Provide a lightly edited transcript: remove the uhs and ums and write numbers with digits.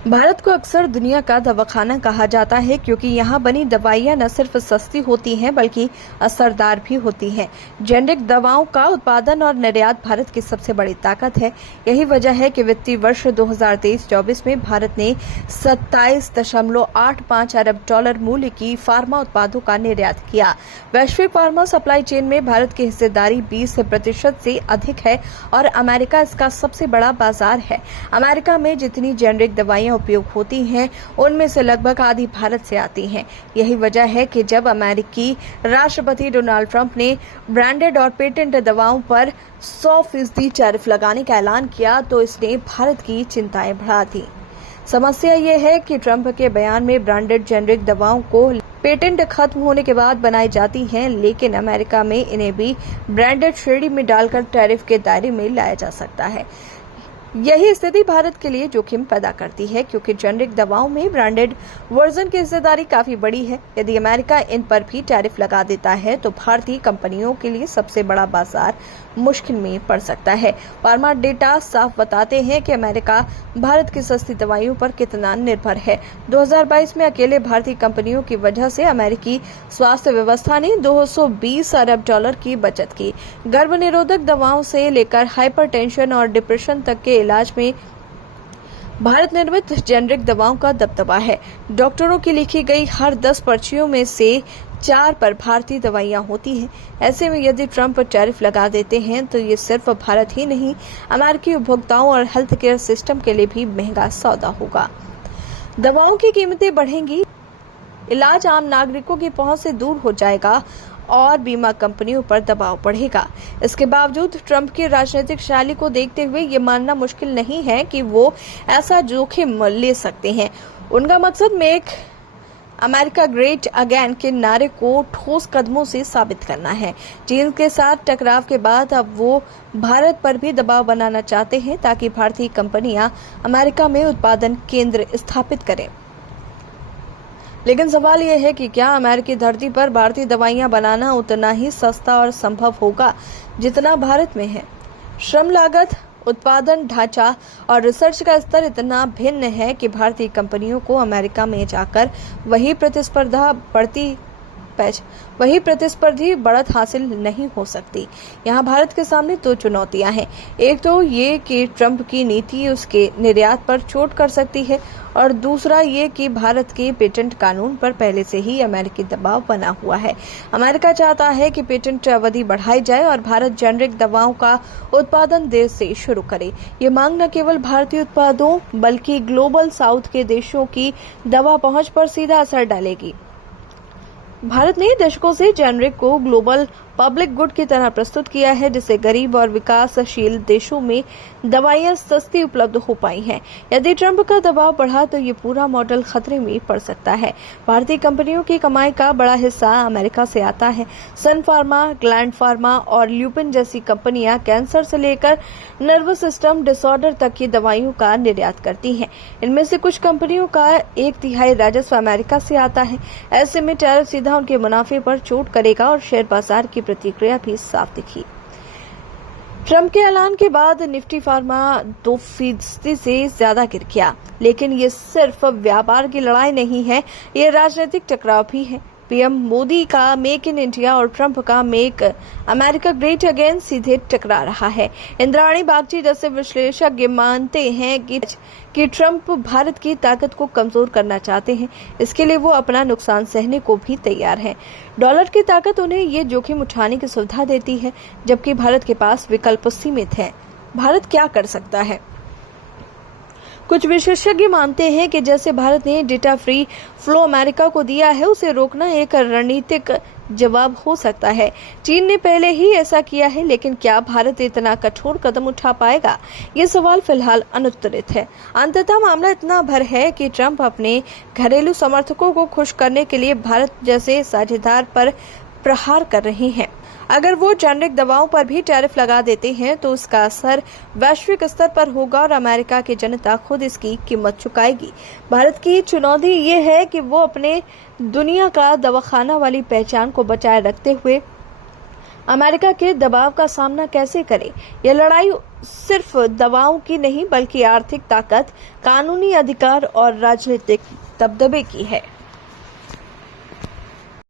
भारत को अक्सर दुनिया का दवाखाना कहा जाता है क्योंकि यहाँ बनी दवाइयाँ न सिर्फ सस्ती होती हैं बल्कि असरदार भी होती हैं। जेनेरिक दवाओं का उत्पादन और निर्यात भारत की सबसे बड़ी ताकत है। यही वजह है कि वित्तीय वर्ष 2023-24 में भारत ने 27.85 अरब डॉलर मूल्य की फार्मा उत्पादों का निर्यात किया। वैश्विक फार्मा सप्लाई चेन में भारत की हिस्सेदारी 20% से अधिक है और अमेरिका इसका सबसे बड़ा बाजार है। अमेरिका में जितनी जेनेरिक दवाइयाँ उपयोग होती हैं उनमें से लगभग आधी भारत से आती हैं। यही वजह है कि जब अमेरिकी राष्ट्रपति डोनाल्ड ट्रंप ने ब्रांडेड और पेटेंट दवाओं पर 100% टैरिफ लगाने का ऐलान किया तो इसने भारत की चिंताएं बढ़ा दी। समस्या ये है कि ट्रंप के बयान में ब्रांडेड जेनेरिक दवाओं को पेटेंट खत्म होने के बाद बनाई जाती हैं, लेकिन अमेरिका में इन्हें भी ब्रांडेड श्रेणी में डालकर टैरिफ के दायरे में लाया जा सकता है। यही स्थिति भारत के लिए जोखिम पैदा करती है क्योंकि जेनेरिक दवाओं में ब्रांडेड वर्जन की हिस्सेदारी काफी बड़ी है। यदि अमेरिका इन पर भी टैरिफ लगा देता है तो भारतीय कंपनियों के लिए सबसे बड़ा बाजार मुश्किल में पड़ सकता है। फार्मा डेटा साफ बताते हैं कि अमेरिका भारत की सस्ती दवाइयों पर कितना निर्भर है। 2022 में अकेले भारतीय कंपनियों की वजह से अमेरिकी स्वास्थ्य व्यवस्था ने 220 अरब डॉलर की बचत की। गर्भ निरोधक दवाओं से लेकर हाइपरटेंशन और डिप्रेशन तक के इलाज में भारत निर्मित जेनेरिक दवाओं का दबदबा है। डॉक्टरों की लिखी गई हर 10 पर्चियों में से 4 पर भारतीय दवाइयां होती हैं। ऐसे में यदि ट्रंप टैरिफ लगा देते हैं तो ये सिर्फ भारत ही नहीं, अमेरिकी उपभोक्ताओं और हेल्थ केयर सिस्टम के लिए भी महंगा सौदा होगा। दवाओं की कीमतें बढ़ेंगी, इलाज आम नागरिकों की पहुंच से दूर हो जाएगा और बीमा कंपनियों पर दबाव बढ़ेगा। इसके बावजूद ट्रंप की राजनीतिक शैली को देखते हुए ये मानना मुश्किल नहीं है कि वो ऐसा जोखिम ले सकते हैं। उनका मकसद मेक अमेरिका ग्रेट अगेन के नारे को ठोस कदमों से साबित करना है। चीन के साथ टकराव के बाद अब वो भारत पर भी दबाव बनाना चाहते हैं ताकि भारतीय कंपनियां अमेरिका में उत्पादन केंद्र स्थापित करें। लेकिन सवाल यह है कि क्या अमेरिकी धरती पर भारतीय दवाइयां बनाना उतना ही सस्ता और संभव होगा जितना भारत में है? श्रम लागत, उत्पादन ढांचा और रिसर्च का स्तर इतना भिन्न है कि भारतीय कंपनियों को अमेरिका में जाकर वही प्रतिस्पर्धी बढ़त हासिल नहीं हो सकती। यहाँ भारत के सामने 2 चुनौतियां हैं। एक तो ये कि ट्रंप की नीति उसके निर्यात पर चोट कर सकती है और दूसरा ये कि भारत के पेटेंट कानून पर पहले से ही अमेरिकी दबाव बना हुआ है। अमेरिका चाहता है कि पेटेंट अवधि बढ़ाई जाए और भारत जेनेरिक दवाओं का उत्पादन देर से शुरू करे। ये मांग न केवल भारतीय उत्पादों बल्कि ग्लोबल साउथ के देशों की दवा पहुंच पर सीधा असर डालेगी। भारत ने दशकों से जेनेरिक को ग्लोबल पब्लिक गुड की तरह प्रस्तुत किया है, जिससे गरीब और विकासशील देशों में दवाइयां सस्ती उपलब्ध हो पाई हैं। यदि ट्रंप का दबाव बढ़ा तो ये पूरा मॉडल खतरे में पड़ सकता है। भारतीय कंपनियों की कमाई का बड़ा हिस्सा अमेरिका से आता है। सन फार्मा, ग्लैंड फार्मा और ल्यूपिन जैसी कंपनियां कैंसर से लेकर नर्वस सिस्टम डिसऑर्डर तक की दवाइयों का निर्यात करती हैं। इनमें से कुछ कंपनियों का 1/3 राजस्व अमेरिका से आता है। ऐसे में टैरिफ सीधा उनके मुनाफे पर चोट करेगा और शेयर बाजार की प्रतिक्रिया भी साफ दिखी। ट्रंप के ऐलान के बाद निफ्टी फार्मा 2% से ज्यादा गिर गया, लेकिन ये सिर्फ व्यापार की लड़ाई नहीं है, ये राजनीतिक टकराव भी है। पीएम मोदी का मेक इन इंडिया और ट्रंप का मेक अमेरिका ग्रेट अगेन सीधे टकरा रहा है। इंद्राणी बागची जैसे विश्लेषक मानते हैं कि ट्रंप भारत की ताकत को कमजोर करना चाहते हैं। इसके लिए वो अपना नुकसान सहने को भी तैयार हैं। डॉलर की ताकत उन्हें ये जोखिम उठाने की सुविधा देती है, जबकि भारत के पास विकल्प सीमित हैं। भारत क्या कर सकता है? कुछ विशेषज्ञ मानते हैं कि जैसे भारत ने डेटा फ्री फ्लो अमेरिका को दिया है, उसे रोकना एक रणनीतिक जवाब हो सकता है। चीन ने पहले ही ऐसा किया है, लेकिन क्या भारत इतना कठोर कदम उठा पाएगा? ये सवाल फिलहाल अनुत्तरित है। अंततः मामला इतना भर है कि ट्रंप अपने घरेलू समर्थकों को खुश करने के लिए भारत जैसे साझेदार पर प्रहार कर रहे हैं। अगर वो जेनेरिक दवाओं पर भी टैरिफ लगा देते हैं तो उसका असर वैश्विक स्तर पर होगा और अमेरिका की जनता खुद इसकी कीमत चुकाएगी। भारत की चुनौती ये है कि वो अपने दुनिया का दवाखाना वाली पहचान को बचाए रखते हुए अमेरिका के दबाव का सामना कैसे करें? यह लड़ाई सिर्फ दवाओं की नहीं बल्कि आर्थिक ताकत, कानूनी अधिकार और राजनीतिक दबदबे की है।